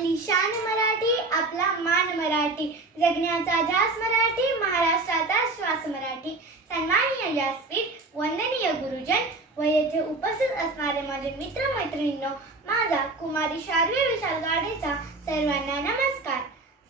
आपली शान मराठी, आपला मान मराठी, जगण्याचा ध्यास मराठी, महाराष्ट्राचा श्वास मराठी। सन्माननीय व्यासपीठ, वंदनीय गुरुजन व येथे उपस्थित असणारे माझे मित्र मैत्रिणींनो, माझा कुमारी शार्वी विशाल गाडेचा सर्वांना नमस्कार।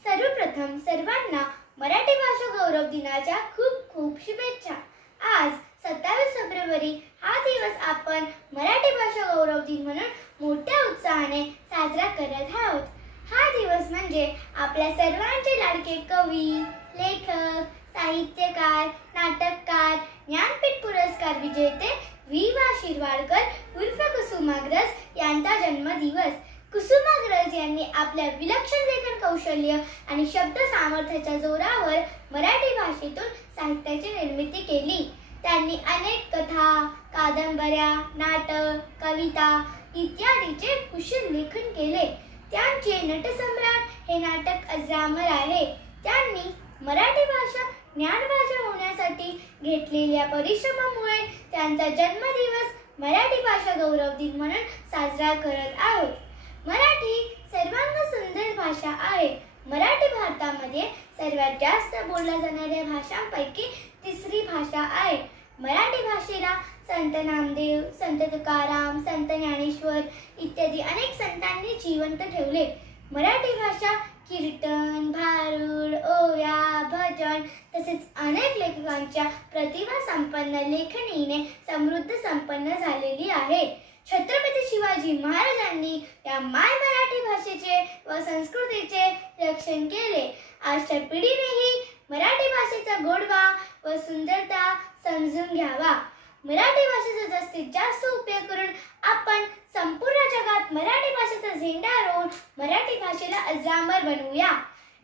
सर्वप्रथम सर्वांना मराठी भाषा गौरव दिनाच्या खूप खूप शुभेच्छा। आज 27 फेब्रुवारी हा दिवस आपण मराठी भाषा गौरव दिन म्हणून मोठ्या उत्साहाने साजरा करत आहोत। हा दिवस म्हणजे आपल्या सर्वांचे लाडके कवी, लेखक, साहित्यकार, नाटककार, ज्ञानपीठ पुरस्कार विजेते वी.वा. शिरवाडकर उर्फ कुसुमाग्रज यांचा जन्मदिवस। कुसुमाग्रज यांनी आपल्या विलक्षण लेखन कौशल्य आणि शब्द सामर्थ्याच्या जोरावर मराठी भाषेतून साहित्याची निर्मिती केली। त्यांनी अनेक कथा, कादंबऱ्या, नाटक, कविता इत्यादीचे कुशल लेखन केले। त्यांचे नटसम्राट हे नाटक अजरामर आहे। त्यांनी मराठी भाषा ज्ञानभाषा होण्यासाठी घेतलेल्या परिश्रमामुळे त्यांचा जन्मदिवस मराठी भाषा गौरव दिन म्हणून साजरा करत आहोत। मराठी सर्वांना सुंदर भाषा आहे। मराठी भारतामध्ये सर्वात जास्त बोलल्या जाणाऱ्या भाषांपैकी तिसरी भाषा आहे। मराठी भाषेला संत नामदेव, संत तुकाराम, संत ज्ञानेश्वर इत्यादी अनेक संतांनी जिवंत ठेवले। मराठी भाषा कीर्तन, भारुड, ओव्या, भजन तसेच अनेक लेखकांच्या प्रतिभा संपन्न लेखणीने समृद्ध संपन्न झालेली आहे। छत्रपती शिवाजी महाराजांनी या माय मराठी भाषेचे व संस्कृतीचे रक्षण केले। आजच्या पिढीनेही मराठी भाषेचा गोडवा व सुंदरता समजून घ्यावा। मराठी भाषेचा जास्तीत जास्त उपयोग करून आपण संपूर्ण जगात मराठी भाषेचा झेंडा रोवून मराठी भाषेला अजरामर बनवूया।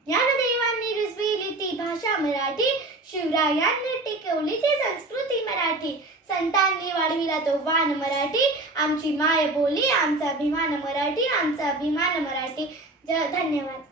ज्ञानदेवांनी रुजविली ती भाषा मराठी, शिवरायांनी टिकवली ती संस्कृती मराठी, संतांनी वाढविला तो वान मराठी, आमची माय बोली, आमचा अभिमान मराठी, आमचा अभिमान मराठी। धन्यवाद।